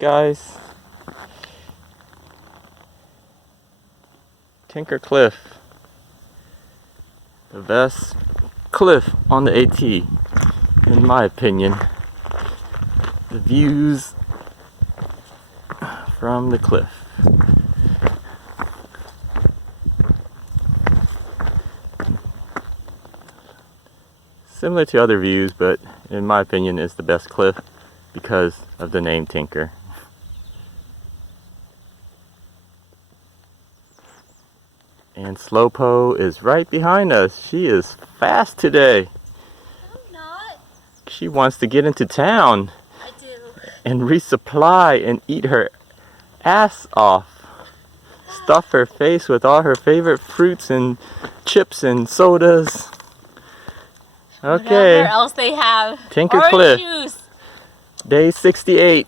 guys. Tinker Cliff. The best cliff on the AT, in my opinion. The views from the cliff. Similar to other views, but in my opinion it's the best cliff because of the name Tinker. And Slowpo is right behind us. She is fast today. I'm not. She wants to get into town. I do. And resupply and eat her ass off. Stuff her face with all her favorite fruits and chips and sodas. Okay. Whatever else they have. Tinker Orange Cliff. Juice. Day 68.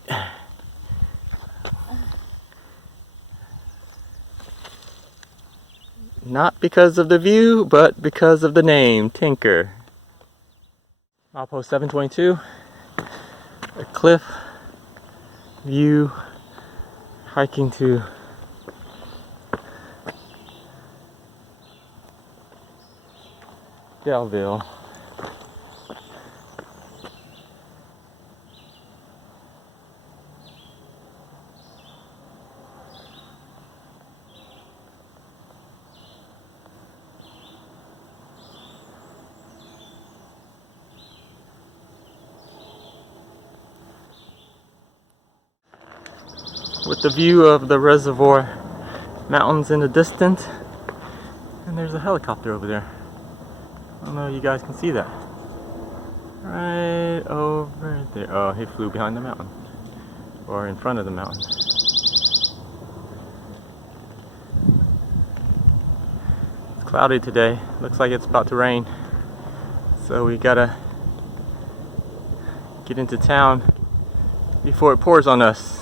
Not because of the view, but because of the name, Tinker. Milepost 722. A cliff view, hiking to Delville. With the view of the reservoir mountains in the distance, and there's a helicopter over there. I don't know if you guys can see that. Right over there. Oh, he flew behind the mountain, or in front of the mountain. It's cloudy today. Looks like it's about to rain, so we gotta get into town before it pours on us.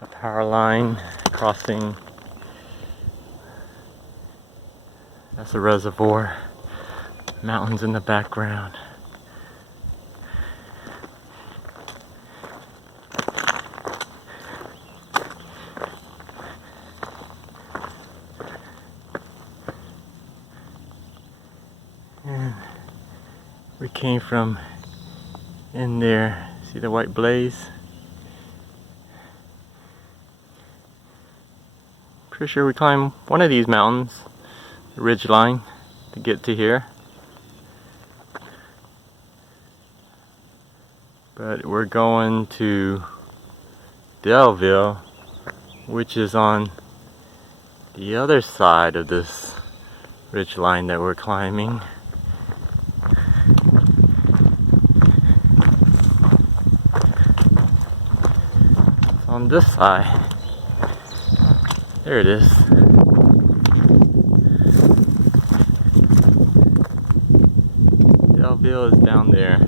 A power line crossing. That's a reservoir. Mountains in the background. And we came from in there. See the white blaze? Pretty sure we climbed one of these mountains, the ridge line, to get to here. But we're going to Delville, which is on the other side of this ridge line that we're climbing. It's on this side. There it is. Delville is down there.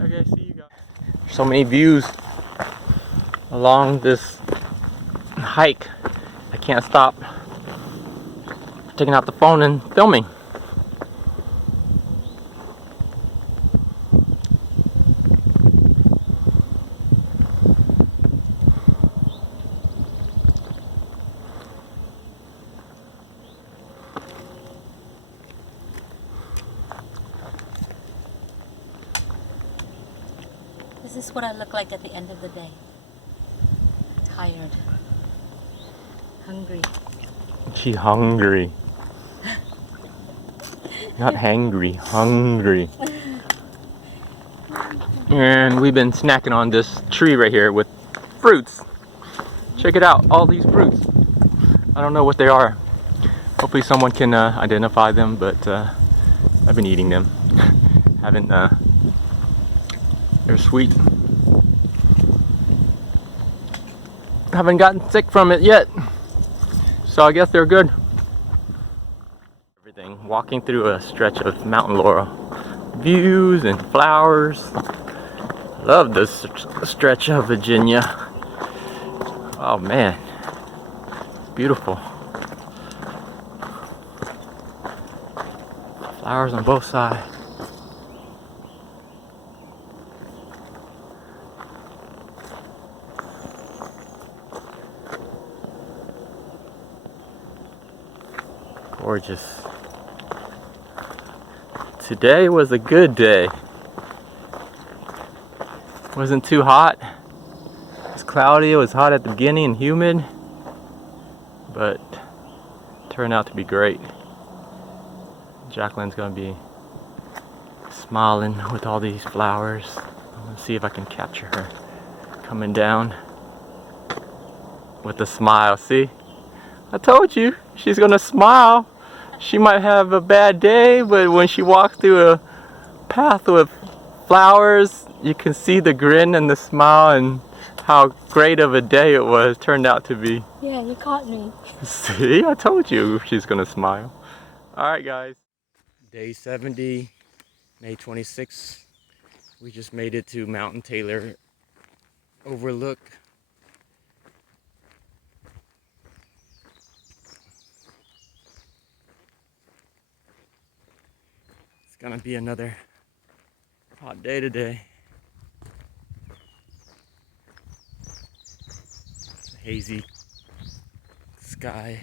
Okay, see you guys. So many views along this hike. I can't stop taking out the phone and filming. This is what I look like at the end of the day. Tired. Hungry. She's hungry. Not hangry, hungry. And we've been snacking on this tree right here with fruits. Check it out, all these fruits. I don't know what they are. Hopefully someone can identify them, but I've been eating them. Haven't, they're sweet. Haven't gotten sick from it yet, so I guess they're good. Everything, walking through a stretch of mountain laurel. Views and flowers. Love this stretch of Virginia. Oh man, it's beautiful. Flowers on both sides. Gorgeous. Today was a good day. Wasn't too hot. It was cloudy, it was hot at the beginning and humid, but turned out to be great. Jacqueline's gonna be smiling with all these flowers. I'm gonna see if I can capture her coming down with a smile. See? I told you, she's gonna smile. She might have a bad day, but when she walks through a path with flowers, you can see the grin and the smile and how great of a day it was turned out to be. Yeah, you caught me. See, I told you she's gonna smile. Alright guys. Day 70, May 26th. We just made it to Mountain Taylor Overlook. It's gonna be another hot day today. It's a hazy sky.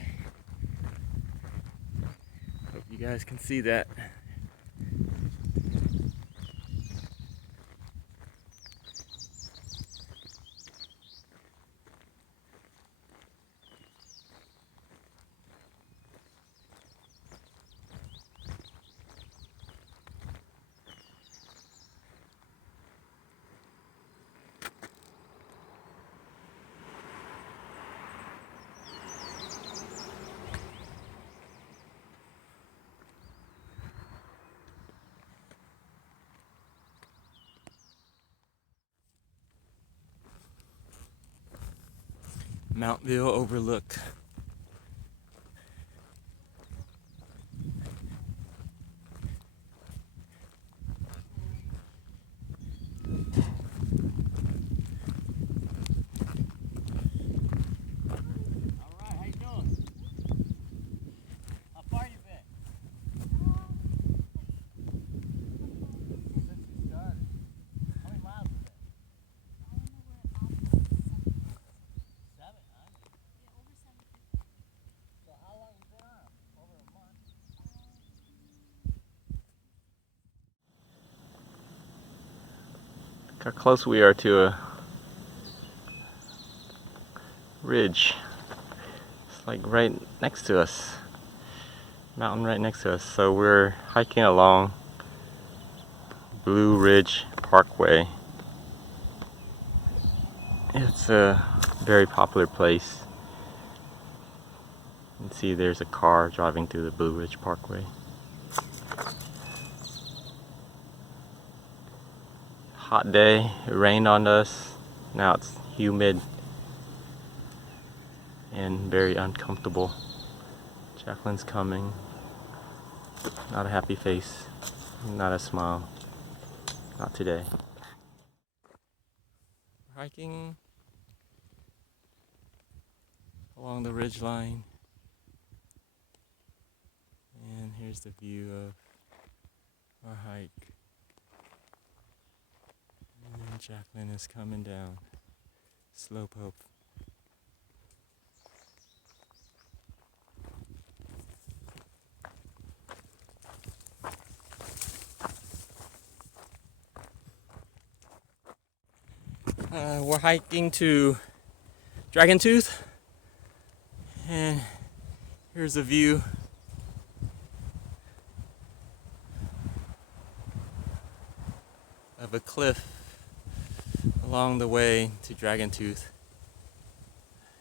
Hope you guys can see that. Mountville Overlook. Look how close we are to a ridge. It's like right next to us. Mountain right next to us. So we're hiking along Blue Ridge Parkway. It's a very popular place. You can see there's a car driving through the Blue Ridge Parkway. Hot day, it rained on us. Now it's humid and very uncomfortable. Jacqueline's coming. Not a happy face, not a smile. Not today. We're hiking along the ridge line. And here's the view of our hike. And Jacqueline is coming down slope. We're hiking to Dragon Tooth, and here's a view of a cliff along the way to Dragon Tooth.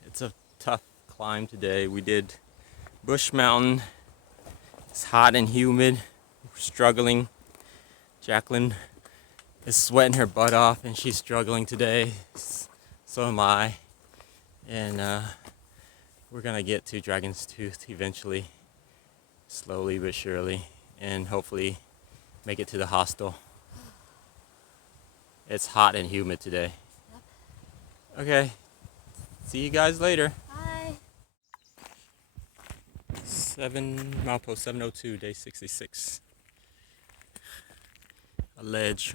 It's a tough climb today. We did Bush Mountain. It's hot and humid. We're struggling. Jacqueline is sweating her butt off and she's struggling today. So am I. And we're gonna get to Dragon's Tooth eventually, slowly but surely, and hopefully make it to the hostel. It's hot and humid today. Yep. Okay, see you guys later. Bye. Milepost 702, day 66. a ledge,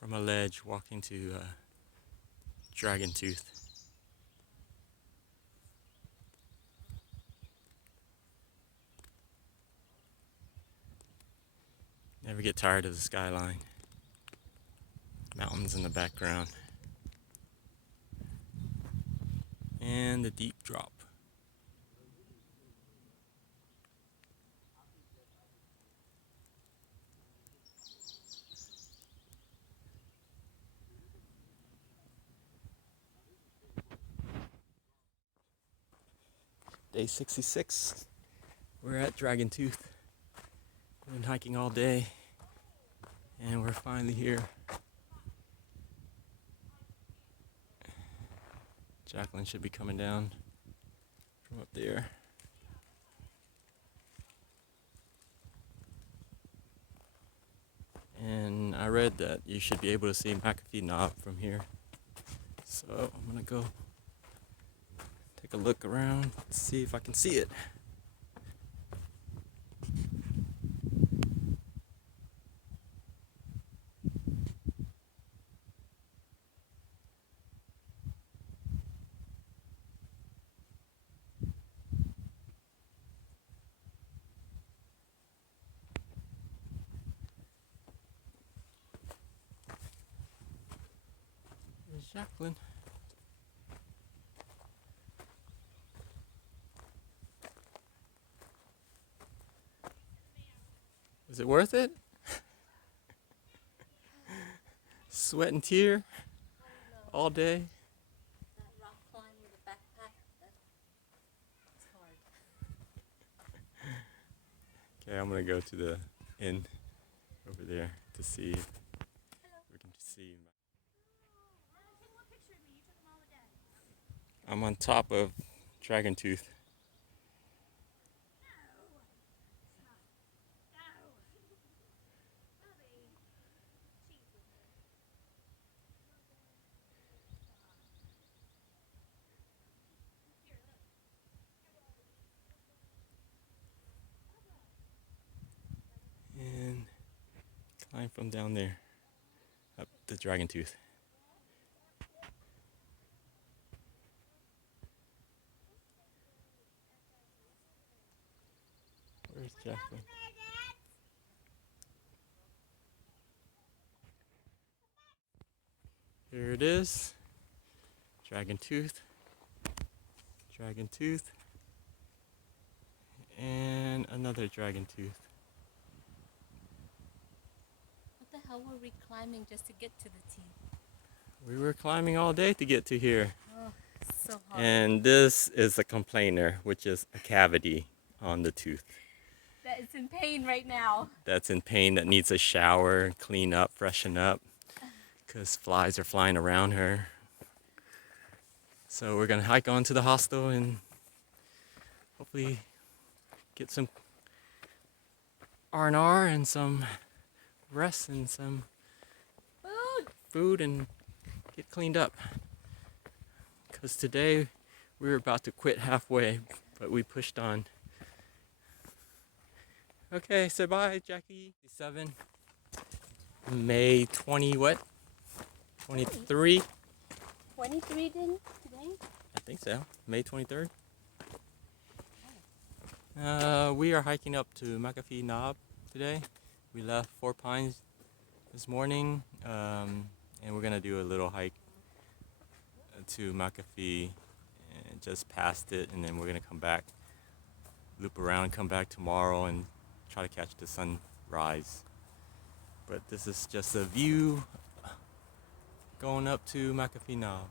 from a ledge walking to Dragon Tooth. Never get tired of the skyline. Mountains in the background. And the deep drop. Day 66. We're at Dragon Tooth. We've been hiking all day. And we're finally here. Jacqueline should be coming down from up there. And I read that you should be able to see McAfee Knob from here. So I'm gonna go take a look around, see if I can see it. There's Jacqueline. Is it worth it? Sweat and tear all day. That rock climb with a backpack, that's hard. Okay, I'm gonna go to the inn over there to see if we can see. I'm on top of Dragon Tooth. And climb from down there up the Dragon Tooth. Where's Jacqueline? Here it is. Dragon Tooth. Dragon Tooth. And another Dragon Tooth. What the hell were we climbing just to get to the teeth? We were climbing all day to get to here. Oh, so hard. And this is a complainer, which is a cavity on the tooth. That is in pain right now. That's in pain, that needs a shower, clean up, freshen up, because flies are flying around her. So we're gonna hike on to the hostel and hopefully get some R&R and some rest and some food and get cleaned up. Because today we were about to quit halfway, but we pushed on. Okay, say bye, Jackie. 7, May 20 what? 23? 23 then today? I think so. May 23rd. We are hiking up to McAfee Knob today. We left Fort Pines this morning, and we're gonna do a little hike to McAfee and just past it, and then we're gonna come back, loop around, come back tomorrow, and try to catch the sunrise. But this is just a view going up to McAfee Knob.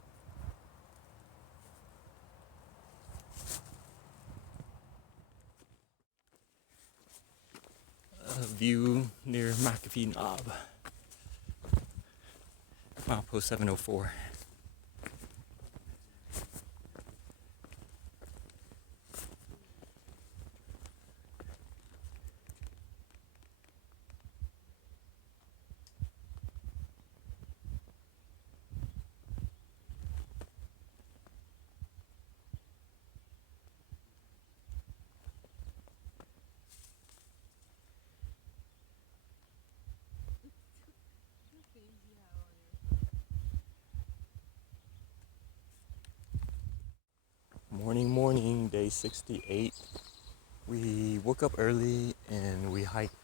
A view near McAfee Knob. Milepost 704. day 68. We woke up early and we hiked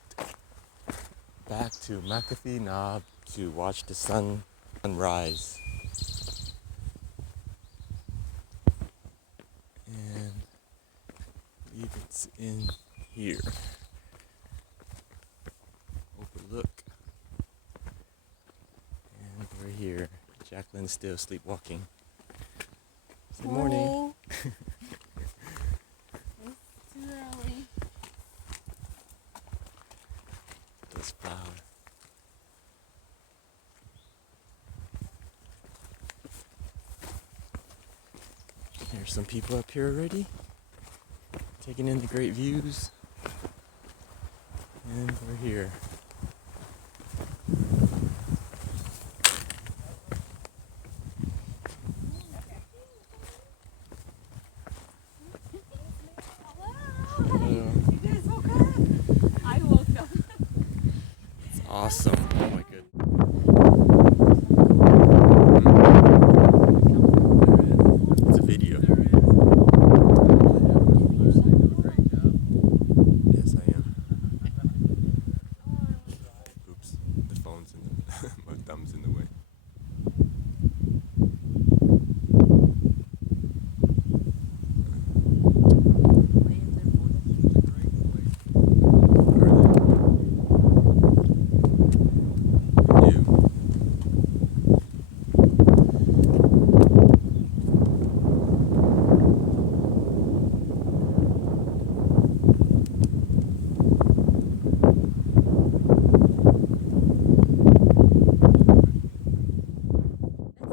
back to McAfee Knob to watch the sunrise. And I believe it's in here. Overlook. And we're here. Jacqueline's still sleepwalking. Good morning. It's too early. This flower. There's some people up here already, taking in the great views. And we're here. You guys woke up? I woke up. It's awesome. Oh my goodness. It's a video. Yes, I am. Oops, the phone's in the my thumb's in the way.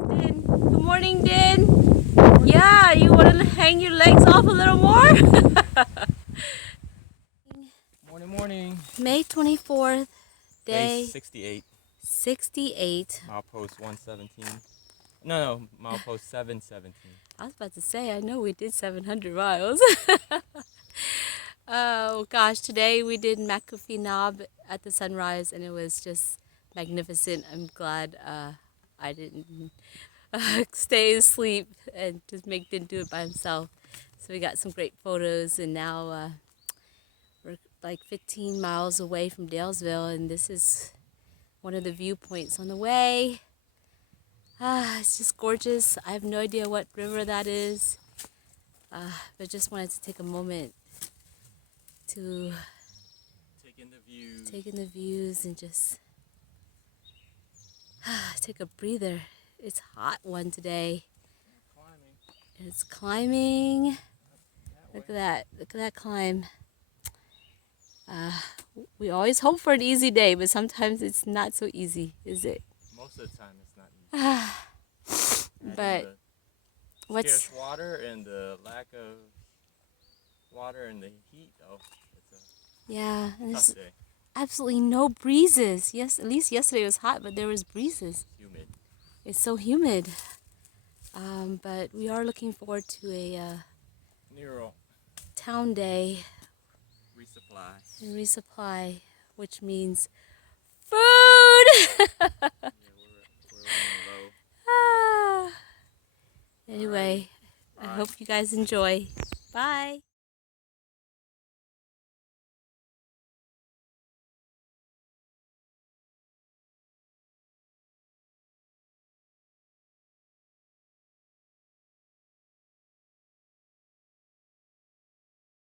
Good morning, Din. Yeah, you want to hang your legs off a little more? Morning, morning. May 24th, Day day 68. 68. Milepost 117. No, milepost 717. I was about to say, I know we did 700 miles. Oh gosh, today we did McAfee Knob at the sunrise and it was just magnificent. I'm glad I didn't stay asleep and just didn't do it by himself. So we got some great photos and now we're like 15 miles away from Dalesville and this is one of the viewpoints on the way. It's just gorgeous. I have no idea what river that is, but just wanted to take a moment to Take in the views and just take a breather. It's hot one today. Climbing. It's climbing. Look at that climb. We always hope for an easy day, but sometimes it's not so easy, is it? Most of the time it's not easy. But what's Scarce water and the lack of water and the heat, it's yeah, and a there's tough day. absolutely no breezes. Yes, at least yesterday was hot, but there was breezes. Humid. It's so humid. But we are looking forward to a Nero. town day Resupply. and resupply, which means food. Yeah, we're running Ah. Anyway, I Bye. hope you guys enjoy. Bye.